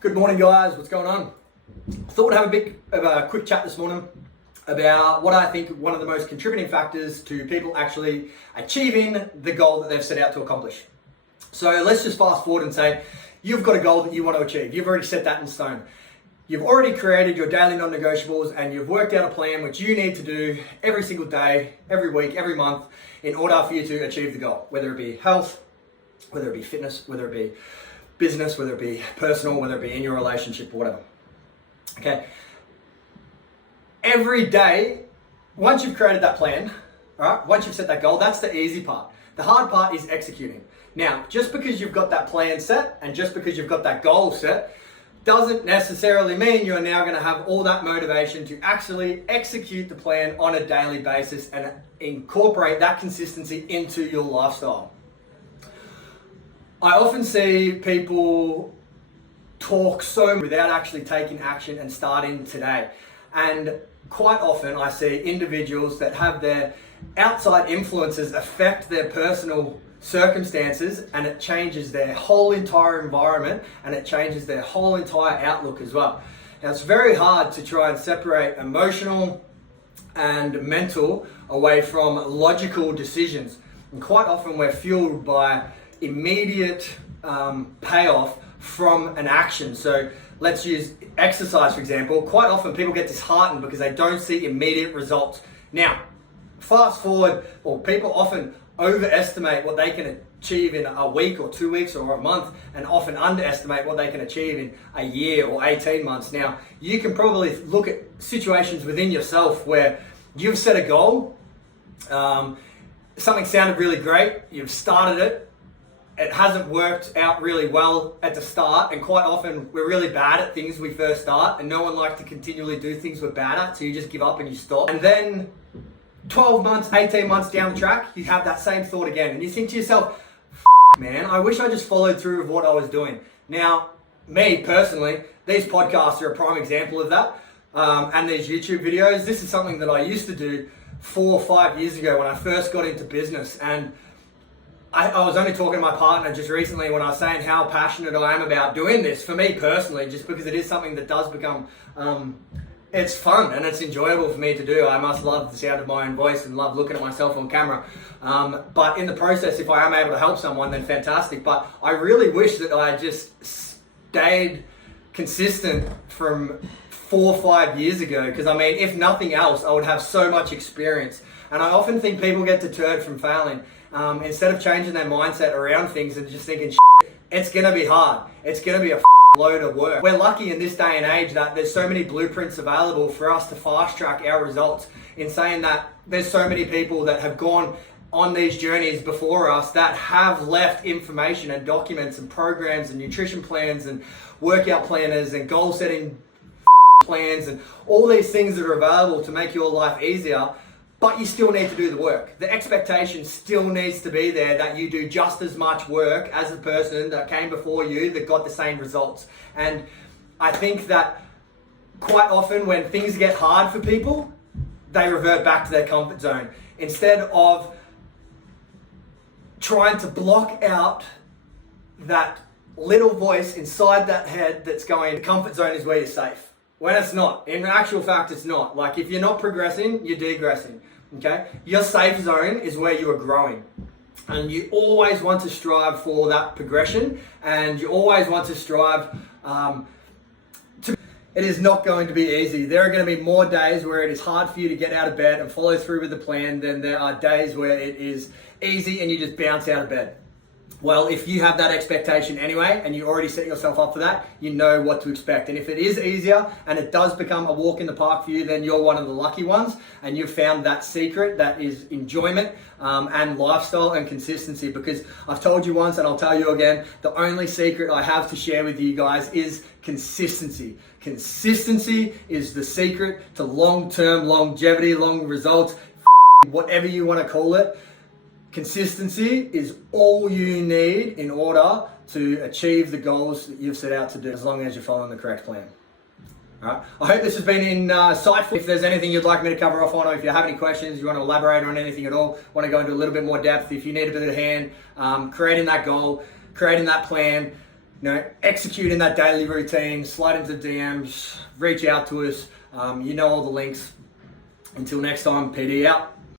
Good morning, guys. What's going on? I thought we'd have a bit of a quick chat this morning about what I think one of the most contributing factors to people actually achieving the goal that they've set out to accomplish. So let's just fast forward and say you've got a goal that you want to achieve. You've already set that in stone. You've already created your daily non-negotiables and you've worked out a plan which you need to do every single day, every week, every month in order for you to achieve the goal, whether it be health, whether it be fitness, whether it be business, whether it be personal, whether it be in your relationship or whatever. Okay. Every day, once you've created that plan, all right, once you've set that goal, that's the easy part. The hard part is executing. Now, just because you've got that plan set and just because you've got that goal set, doesn't necessarily mean you're now going to have all that motivation to actually execute the plan on a daily basis and incorporate that consistency into your lifestyle. I often see people talk so much without actually taking action and starting today. And quite often I see individuals that have their outside influences affect their personal circumstances, and it changes their whole entire environment and it changes their whole entire outlook as well. Now, it's very hard to try and separate emotional and mental away from logical decisions. And quite often we're fueled by immediate payoff from an action. So let's use exercise, for example. Quite often people get disheartened because they don't see immediate results. Now, fast forward, or people often overestimate what they can achieve in a week or 2 weeks or a month, and often underestimate what they can achieve in a year or 18 months. Now, you can probably look at situations within yourself where you've set a goal, something sounded really great, you've started it, it hasn't worked out really well at the start, and quite often we're really bad at things we first start, and no one likes to continually do things we're bad at, so you just give up and you stop. And then 12 months, 18 months down the track, you have that same thought again, and you think to yourself, man, I wish I just followed through with what I was doing. Now, me personally, these podcasts are a prime example of that, and these YouTube videos. This is something that I used to do 4 or 5 years ago when I first got into business, and I was only talking to my partner just recently when I was saying how passionate I am about doing this for me personally, just because it is something that does become, it's fun and it's enjoyable for me to do. I must love the sound of my own voice and love looking at myself on camera. But in the process, if I am able to help someone, then fantastic. But I really wish that I just stayed consistent from 4 or 5 years ago, because I mean, if nothing else, I would have so much experience. And I often think people get deterred from failing. Instead of changing their mindset around things and just thinking, it's going to be hard. It's going to be a load of work. We're lucky in this day and age that there's so many blueprints available for us to fast track our results, in saying that there's so many people that have gone on these journeys before us that have left information and documents and programs and nutrition plans and workout planners and goal setting plans and all these things that are available to make your life easier. But you still need to do the work. The expectation still needs to be there that you do just as much work as the person that came before you that got the same results. And I think that quite often when things get hard for people, they revert back to their comfort zone. Instead of trying to block out that little voice inside that head that's going, the comfort zone is where you're safe. When it's not. In actual fact, it's not. Like, if you're not progressing, you're degressing. Okay? Your safe zone is where you are growing. And you always want to strive for that progression, and you always want to strive it is not going to be easy. There are going to be more days where it is hard for you to get out of bed and follow through with the plan than there are days where it is easy and you just bounce out of bed. Well, if you have that expectation anyway, and you already set yourself up for that, you know what to expect. And if it is easier and it does become a walk in the park for you, then you're one of the lucky ones, and you've found that secret that is enjoyment and lifestyle and consistency. Because I've told you once and I'll tell you again, the only secret I have to share with you guys is consistency. Consistency is the secret to long-term longevity, long results, whatever you want to call it. Consistency is all you need in order to achieve the goals that you've set out to do, as long as you're following the correct plan. All right. I hope this has been insightful. If there's anything you'd like me to cover off on, or if you have any questions, you want to elaborate on anything at all, want to go into a little bit more depth, if you need a bit of hand, creating that goal, creating that plan, execute in that daily routine, slide into DMs, reach out to us. You know all the links. Until next time, PD out.